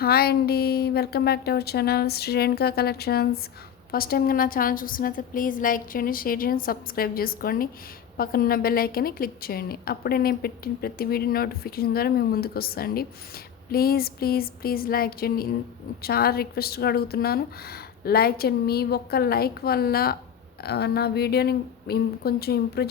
Hi అండి. Welcome back to our channel Sri Renuka collections. First టైంగా నా ఛానల్ చూస్తున్నట్లయితే ప్లీజ్ లైక్ చేయండి, షేర్ చేయండి, సబ్స్క్రైబ్ చేసుకోండి. పక్కనున్న బెల్ ఐకాన్ని క్లిక్ చేయండి. అప్పుడే నేను పెట్టిన ప్రతి వీడియో నోటిఫికేషన్ ద్వారా మేము ముందుకు వస్తాండి. ప్లీజ్ ప్లీజ్ ప్లీజ్ లైక్ చేయండి. చాలా రిక్వెస్ట్గా అడుగుతున్నాను, లైక్ చేయండి. మీ ఒక్క లైక్ వల్ల నా వీడియోని కొంచెం ఇంప్రూవ్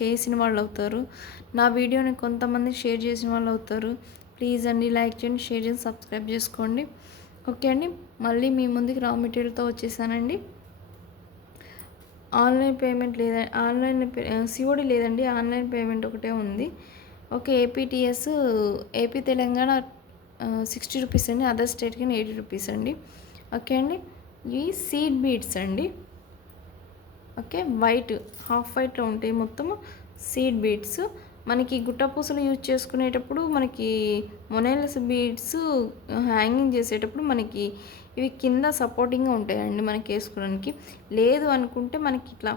చేసిన వాళ్ళు అవుతారు. నా వీడియోని కొంతమంది షేర్ చేసిన వాళ్ళు అవుతారు. ప్లీజ్ అండి, లైక్ చేయండి, షేర్ చేయండి, సబ్స్క్రైబ్ చేసుకోండి. ఓకే అండి, మళ్ళీ మీ ముందుకు రా మెటీరియల్తో వచ్చేసానండి. ఆన్లైన్ పేమెంట్ లేదా సిఓడి లేదండి, ఆన్లైన్ పేమెంట్ ఒకటే ఉంది. Okay, APTS AP Telangana 60 rupees అండి, అదర్ స్టేట్కి 80 రూపీస్ అండి. ఓకే అండి, ఇవి సీడ్ బీడ్స్ అండి. ఓకే, హాఫ్ వైట్లో ఉంటాయి మొత్తము సీడ్ బీడ్స్. మనకి గుట్టపూసలు యూజ్ చేసుకునేటప్పుడు మనకి మొనైలస్ బీడ్స్ హ్యాంగింగ్ చేసేటప్పుడు మనకి ఇవి కింద సపోర్టింగ్గా ఉంటాయండి మనకి వేసుకోవడానికి. లేదు అనుకుంటే మనకి ఇట్లా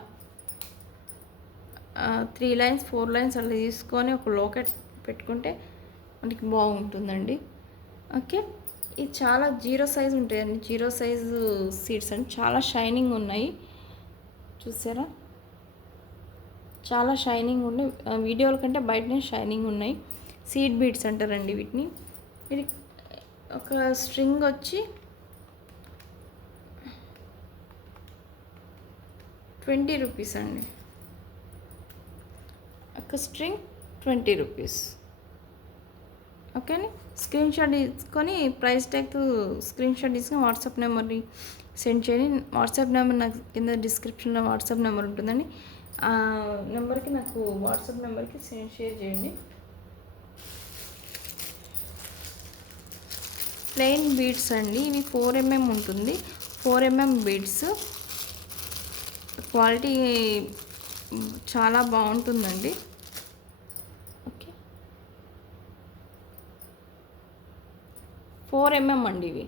3 లైన్స్ 4 లైన్స్ అలా తీసుకొని ఒక లోకెట్ పెట్టుకుంటే మనకి బాగుంటుందండి. ఓకే, ఇది చాలా జీరో సైజ్ ఉంటాయండి, జీరో సైజు సీడ్స్ అండి. చాలా షైనింగ్ ఉన్నాయి, చూసారా? చాలా షైనింగ్ ఉన్నాయి, వీడియోల కంటే బయటనే షైనింగ్ ఉన్నాయి. సీడ్ బీడ్స్ అంటారండి వీటిని. ఇది ఒక స్ట్రింగ్ వచ్చి 20 రూపీస్ అండి. ఒక స్ట్రింగ్ 20 రూపీస్. ఓకేని, స్క్రీన్ షాట్ తీసుకొని ప్రైస్ ట్యాగ్ స్క్రీన్ షాట్ తీసుకొని వాట్సాప్ నెంబర్ని సెండ్ చేయండి. వాట్సాప్ నెంబర్ నాకు కింద డిస్క్రిప్షన్లో వాట్సాప్ నెంబర్ ఉంటుందండి. ఆ నెంబర్కి నాకు వాట్సాప్ నెంబర్కి షేర్ చేయండి. ప్లెయిన్ బీడ్స్ అండి, ఇవి 4mm ఉంటుంది. 4mm బీడ్స్ క్వాలిటీ చాలా బాగుంటుందండి. ఓకే, 4mm అండి. ఇవి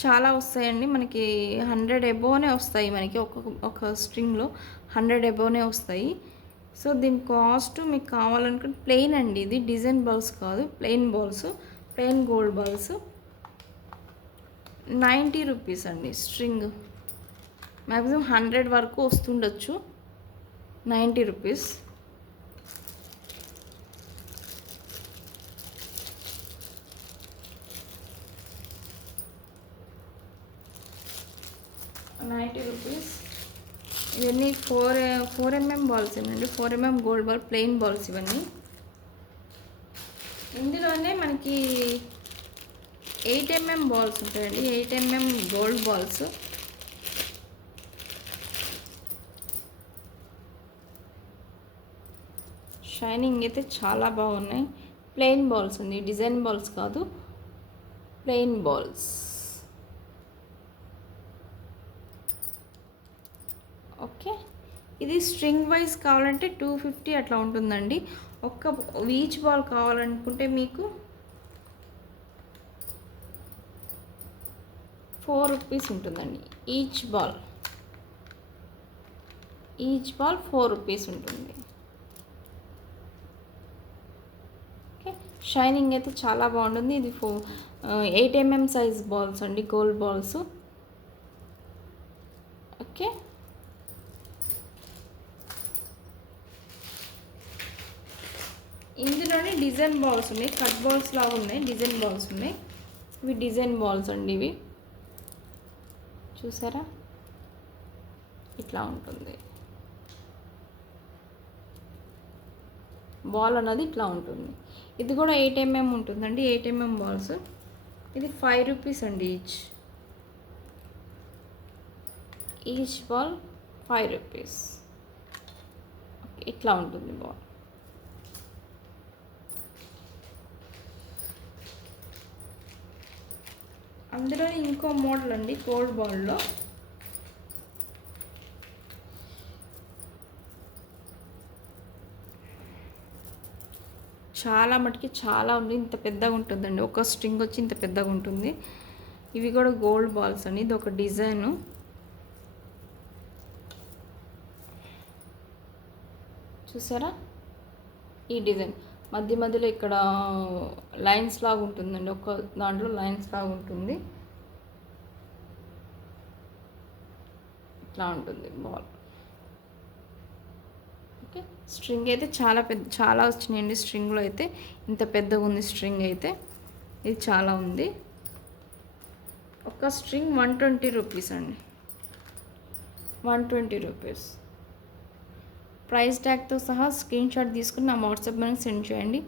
చాలా వస్తాయండి, మనకి 100 అబోవ్నే వస్తాయి. మనకి ఒక స్ట్రింగ్లో 100 అబోవ్నే వస్తాయి. సో దీని కాస్ట్ మీకు కావాలనుకుంటే ప్లెయిన్ అండి, ఇది డిజైన్ బాల్స్ కాదు, plain balls, plain gold balls. 90 rupees అండి స్ట్రింగ్. మ్యాక్సిమం 100 వరకు వస్తుండొచ్చు. 90 రూపీస్. ఇవన్నీ 4mm బాల్స్ ఏనండి, 4mm gold ball, plain balls ఇవన్నీ. ఇందులోనే మనకి 8mm బాల్స్ ఉంటాయండి, 8mm గోల్డ్ బాల్స్. షైనింగ్ అయితే చాలా బాగున్నాయి. ప్లెయిన్ బాల్స్ అండి, డిజైన్ బాల్స్ కాదు, ప్లెయిన్ బాల్స్. ఓకే, ఇది స్ట్రింగ్ వైజ్ కావాలంటే 250 అట్లా ఉంటుందండి. ఈచ్ బాల్ కావాలనుకుంటే మీకు 4 రూపీస్ ఉంటుందండి. ఈచ్ బాల్ 4 రూపీస్ ఉంటుంది. ఓకే, షైనింగ్ అయితే చాలా బాగుంటుంది. ఇది 8mm సైజ్ బాల్స్ అండి, గోల్డ్ బాల్స్. ఓకే, ఇందులోనే డిజైన్ బాల్స్ ఉన్నాయి, కట్ బాల్స్ లాగా ఉన్నాయి, డిజైన్ బాల్స్ ఉన్నాయి. ఇవి డిజైన్ బాల్స్ అండి. ఇవి చూసారా, ఇట్లా ఉంటుంది బాల్ అన్నది, ఇట్లా ఉంటుంది. ఇది కూడా 8mm ఉంటుందండి, 8mm బాల్స్. ఇది 5 రూపీస్ అండి ఈచ్ బాల్ 5 రూపీస్. ఇట్లా ఉంటుంది బాల్. అందులో ఇంకో మోడల్ అండి, గోల్డ్ బాల్లో. చాలా మటుకి చాలా ఉంది, ఇంత పెద్దగా ఉంటుందండి, ఒక స్ట్రింగ్ వచ్చి ఇంత పెద్దగా ఉంటుంది. ఇవి కూడా గోల్డ్ బాల్స్ అండి. ఇది ఒక డిజైను, చూసారా? ఈ డిజైన్ మధ్య మధ్యలో ఇక్కడ లైన్స్ లాగా ఉంటుందండి, ఒక దాంట్లో లైన్స్ లాగా ఉంటుంది. ఇట్లా ఉంటుంది బాల్. ఓకే, స్ట్రింగ్ అయితే చాలా వచ్చినాయండి. స్ట్రింగ్లో అయితే ఇంత పెద్దగా ఉంది స్ట్రింగ్ అయితే, ఇది చాలా ఉంది. ఒక స్ట్రింగ్ 120 రూపీస్ అండి, 120 రూపీస్. ప్రైస్ ట్యాగ్తో సహా స్క్రీన్ షాట్ తీసుకుని నా వాట్సాప్ నెంబర్కి సెండ్ చేయండి.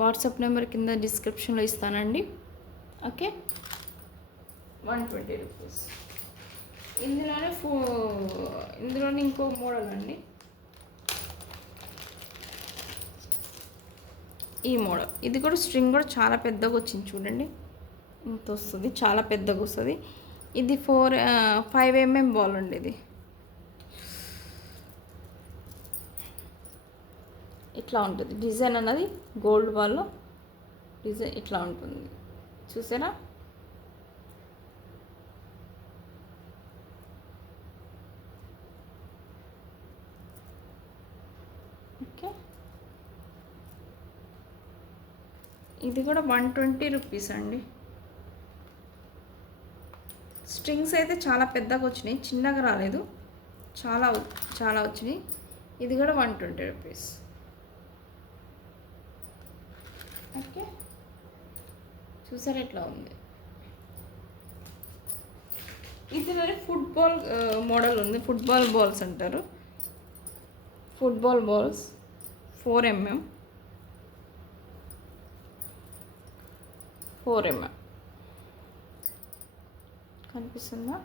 వాట్సాప్ నెంబర్ కింద డిస్క్రిప్షన్లో ఇస్తానండి. Okay, 120 rupees. ఇందులోనే ఇంకో మోడల్ అండి, ఈ మోడల్. ఇది కూడా స్ట్రింగ్ కూడా చాలా పెద్దగా వచ్చింది చూడండి, ఇంత వస్తుంది, చాలా పెద్దగా వస్తుంది. ఇది 5 mm బాల్ అండి. ఇది ఇట్లా ఉంటుంది డిజైన్ అన్నది, గోల్డ్ బాల్లో డిజైన్ ఇట్లా ఉంటుంది, చూసారా? ఓకే, ఇది కూడా 120 రూపీస్ అండి. స్ట్రింగ్స్ అయితే చాలా పెద్దగా వచ్చినాయి, చిన్నగా రాలేదు, చాలా చాలా వచ్చినాయి. ఇది కూడా 120 రూపీస్. ఓకే, చూసారు ఎట్లా ఉంది. ఇది మరి ఫుట్బాల్ మోడల్ ఉంది, ఫుట్బాల్ బాల్స్ అంటారు. ఫుట్బాల్ బాల్స్ 4 mm, 4 mm కనిపిస్తుందా?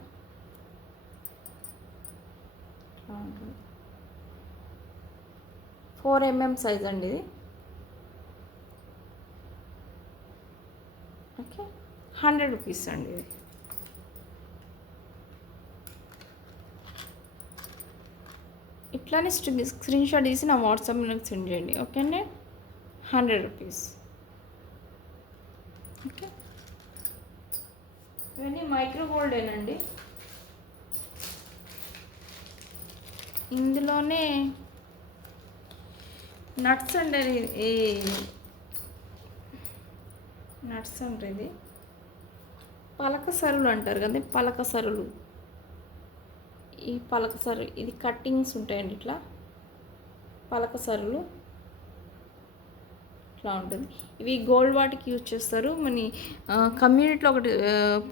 4 mm సైజ్ అండి ఇది. ఓకే, 100 రూపీస్ అండి ఇది. ఇట్లానే స్క్రీన్ షాట్ తీసి నా వాట్సాప్లో సెండ్ చేయండి. ఓకే అండి, 100 రూపీస్. ఓకే, ఇవన్నీ మైక్రో గోల్డేనండి. ఇందులోనే నట్స్ అండి, నట్స్ అంటే ఇది పలక సరులు అంటారు కదా, పలక సరులు. ఈ పలక సరు, ఇది కట్టింగ్స్ ఉంటాయండి, ఇట్లా పలక సరులు ఇట్లా ఉంటుంది. ఇవి గోల్డ్ వాటికి యూజ్ చేస్తారు. మన కమ్యూనిటీలో ఒకటి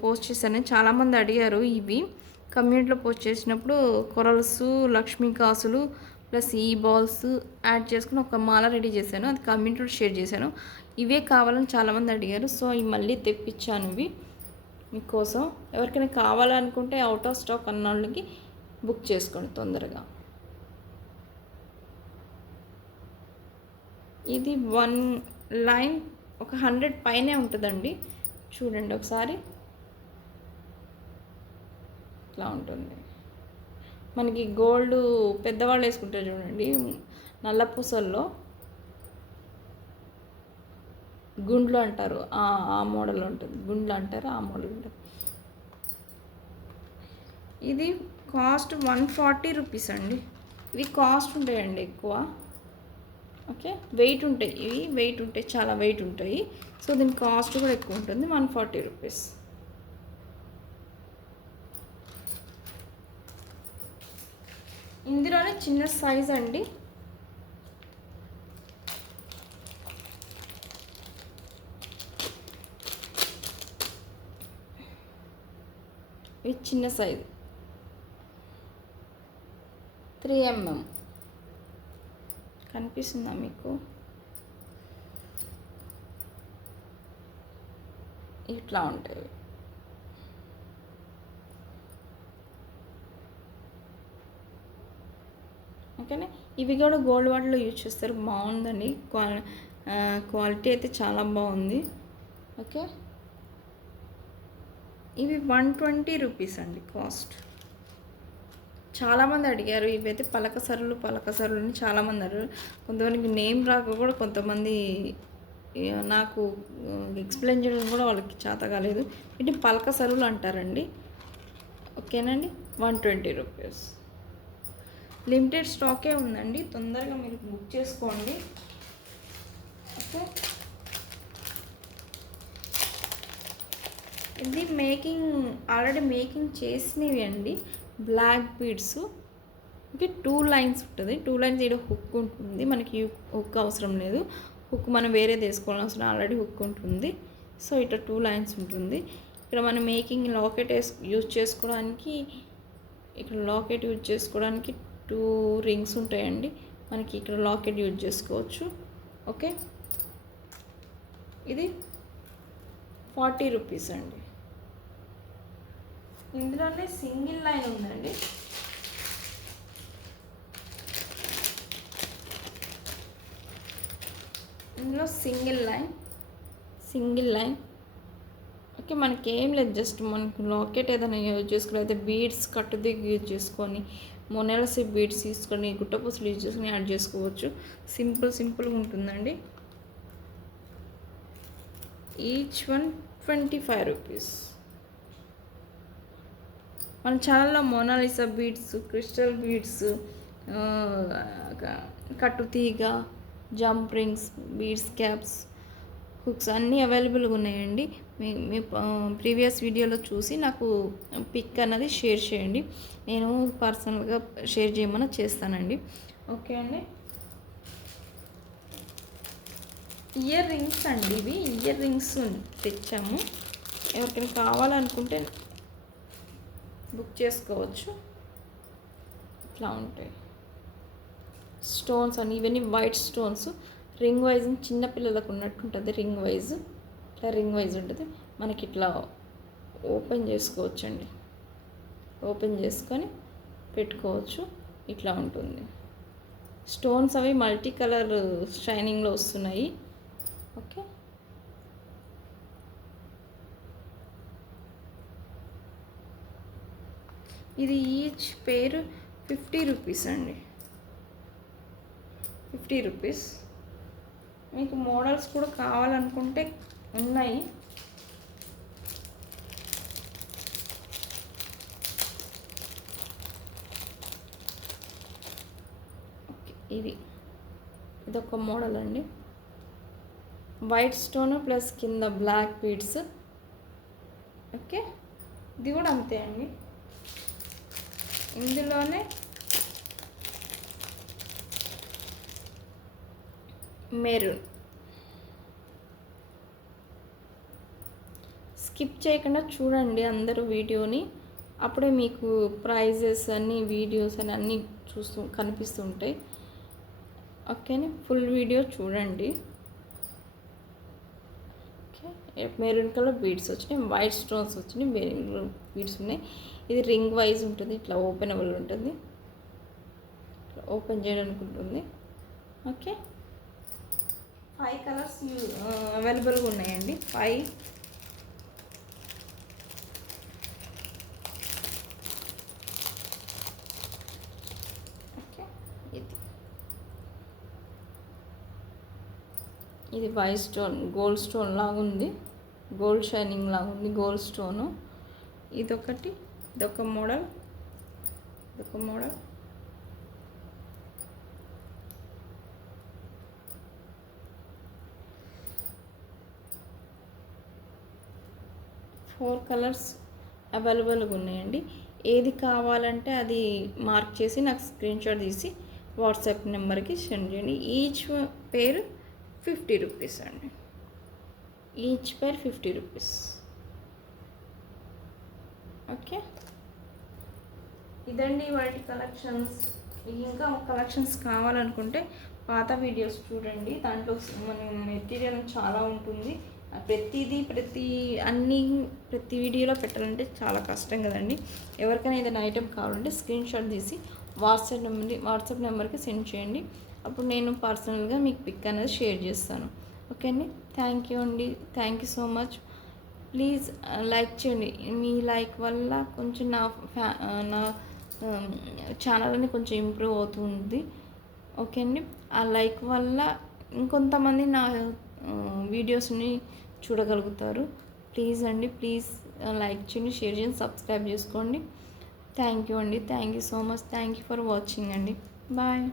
పోస్ట్ చేశాను, చాలామంది అడిగారు. ఇవి కమ్యూనిటీలో పోస్ట్ చేసినప్పుడు కొరల్స్, లక్ష్మీ కాసులు ప్లస్ ఈ బాల్స్ యాడ్ చేసుకుని ఒక మాల రెడీ చేశాను, అది కమ్యూనిటీలో షేర్ చేశాను. ఇవే కావాలని చాలామంది అడిగారు, సో ఇవి మళ్ళీ తెప్పించాను. ఇవి మీకోసం, ఎవరికైనా కావాలనుకుంటే అవుట్ ఆఫ్ స్టాక్ అన్న వాళ్ళకి బుక్ చేసుకోండి తొందరగా. ఇది 1 లైన్ ఒక 100 పైనే ఉంటుందండి, చూడండి ఒకసారి ఇట్లా ఉంటుంది. మనకి గోల్డ్ పెద్దవాళ్ళు వేసుకుంటారు చూడండి, నల్ల పూసల్లో గుండ్లు అంటారు, ఆ మోడల్ ఉంటుంది, గుండ్లు అంటారు, ఆ మోడల్ ఉంటుంది. ఇది కాస్ట్ 140 రూపీస్ అండి. ఇవి కాస్ట్ ఉంటాయండి ఎక్కువ. ఓకే, వెయిట్ ఉంటాయి, ఇవి వెయిట్ ఉంటాయి, చాలా వెయిట్ ఉంటాయి. సో దీని కాస్ట్ కూడా ఎక్కువ ఉంటుంది, 140 రూపీస్. ఇందులోనే చిన్న సైజ్ అండి, ఇది చిన్న సైజు 3 mm కనిపిస్తుందా మీకు? ఇట్లా ఉంటాయి. ఓకేనా, ఇవి కూడా గోల్డ్ వాటిలో యూజ్ చేస్తారు, బాగుందండి. క్వాలిటీ అయితే చాలా బాగుంది. ఓకే, ఇవి 120 రూపీస్ అండి కాస్ట్. చాలామంది అడిగారు, ఇవైతే పలక సరులు అని చాలామంది అడిగారు. కొంతమందికి నేమ్ రాక కూడా కొంతమంది నాకు ఎక్స్ప్లెయిన్ చేయడం కూడా వాళ్ళకి చేత కాలేదు. వీటిని పలక సరులు అంటారండి. ఓకేనండి, 120 రూపీస్. లిమిటెడ్ స్టాకే ఉందండి, తొందరగా మీరు బుక్ చేసుకోండి. ఓకే, ఇది ఆల్రెడీ మేకింగ్ చేసినవి అండి. Black beads. ఓకే, 2 లైన్స్ ఉంటుంది. 2 లైన్స్ ఇక్కడ హుక్ ఉంటుంది. మనకి హుక్ అవసరం లేదు. హుక్ మనం వేరేది వేసుకోవాల్సిన అవసరం, ఆల్రెడీ హుక్ ఉంటుంది. సో ఇట్లా 2 లైన్స్ ఉంటుంది. ఇక్కడ మనం మేకింగ్ లాకెట్ యూజ్ చేసుకోవడానికి, ఇక్కడ లాకెట్ యూజ్ చేసుకోవడానికి 2 రింగ్స్ ఉంటాయండి. మనకి ఇక్కడ లాకెట్ యూజ్ చేసుకోవచ్చు. ఓకే, ఇది 40 రూపీస్ అండి. ఇందులోనే సింగిల్ లైన్ ఉందండి. ఇందులో సింగిల్ లైన్. ఓకే, మనకి ఏం లేదు, జస్ట్ మనకి లాకెట్ ఏదైనా యూజ్ చేసుకుని, అయితే బీడ్స్ కట్టుదిగి యూజ్ చేసుకొని, మొనాలిసి బీడ్స్ తీసుకొని, గుట్టపూసలు యూజ్ చేసుకొని యాడ్ చేసుకోవచ్చు. సింపుల్గా ఉంటుందండి. Each one 25 rupees. మన ఛానల్లో మొనాలిసా బీడ్స్, క్రిస్టల్ బీడ్స్, కట్టుతీగ, jump rings, beads, caps, hooks అన్నీ అవైలబుల్గా ఉన్నాయండి. మీ ప్రీవియస్ వీడియోలో చూసి నాకు పిక్ అన్నది షేర్ చేయండి. నేను పర్సనల్గా షేర్ చేయమని చేస్తానండి. ఓకే అండి, ఇయర్ రింగ్స్ అండి. ఇవి ఇయర్ రింగ్స్ తెచ్చాము. ఎవరికైనా కావాలనుకుంటే బుక్ చేసుకోవచ్చు. ఇట్లా ఉంటాయి స్టోన్స్ అని. ఇవన్నీ వైట్ స్టోన్స్, రింగ్ వైజ్, చిన్నపిల్లలకు ఉన్నట్టు ఉంటుంది. రింగ్ వైజ్ ఉంటుంది. మనకి ఇట్లా ఓపెన్ చేసుకోవచ్చు అండి. ఓపెన్ చేసుకొని పెట్టుకోవచ్చు. ఇట్లా ఉంటుంది. స్టోన్స్ అవి మల్టీ కలర్ షైనింగ్లో వస్తున్నాయి. ఓకే, ఇది ఈచ్ పేరు 50 రూపీస్ అండి. 50 రూపీస్. మీకు మోడల్స్ కూడా కావాలనుకుంటే ఉన్నాయి. ఓకే, ఇదొక మోడల్ అండి. వైట్ స్టోన్ ప్లస్ కింద బ్లాక్ బీడ్స్. ఓకే, ఇది కూడా అంతే అండి. ఇందులోనే మెరూన్. స్కిప్ చేయకుండా చూడండి అందరూ వీడియోని, అప్పుడే మీకు ప్రైజెస్ అన్నీ, వీడియోస్ అని అన్నీ కనిపిస్తుంటాయి. ఓకేనా, ఫుల్ వీడియో చూడండి. ఓకే, మెరూన్ కలర్ బీడ్స్ వచ్చినాయి, వైట్ స్టోన్స్ వచ్చినాయి, మెరూన్ బీడ్స్ ఉన్నాయి. ఇది రింగ్ వైజ్ ఉంటుంది. ఇట్లా ఓపెనబుల్ ఉంటుంది. ఓపెన్ చేయడానికి ఉంటుంది. ఓకే, 5 కలర్స్ అవైలబుల్గా ఉన్నాయండి. 5. ఓకే, ఇది వైట్ స్టోన్, గోల్డ్ స్టోన్ లాగా ఉంది. గోల్డ్ షైనింగ్ లాగా ఉంది గోల్డ్ స్టోను. ఇదొక మోడల్. 4 కలర్స్ అవైలబుల్గా ఉన్నాయండి. ఏది కావాలంటే అది మార్క్ చేసి నాకు స్క్రీన్షాట్ తీసి వాట్సాప్ నెంబర్కి సెండ్ చేయండి. ఈచ్ పేరు 50 రూపీస్ అండి. ఈచ్ పేర్ 50 రూపీస్. ఓకే, ఇదండి వాటి కలెక్షన్స్. ఇంకా కలెక్షన్స్ కావాలనుకుంటే పాత వీడియోస్ చూడండి. దాంట్లో మన మెటీరియల్ చాలా ఉంటుంది. ప్రతి వీడియోలో పెట్టాలంటే చాలా కష్టం కదండి. ఎవరికైనా ఏదైనా ఐటెం కావాలంటే స్క్రీన్షాట్ తీసి వాట్సాప్ నెంబర్కి సెండ్ చేయండి. అప్పుడు నేను పర్సనల్గా మీకు పిక్ అనేది షేర్ చేస్తాను. ఓకే అండి, థ్యాంక్ యూ అండి. Thank you so much. Please like చేయండి. మీ లైక్ వల్ల కొంచెం నా ఛానల్ అని కొంచెం ఇంప్రూవ్ అవుతుంది. ఓకే అండి, ఆ లైక్ వల్ల ఇంకొంతమంది నా వీడియోస్ని చూడగలుగుతారు. ప్లీజ్ అండి, ప్లీజ్ లైక్ చేయండి, షేర్ చేయండి, సబ్స్క్రైబ్ చేసుకోండి. థ్యాంక్ యూ అండి. Thank you so much. Thank you for watching అండి. బాయ్.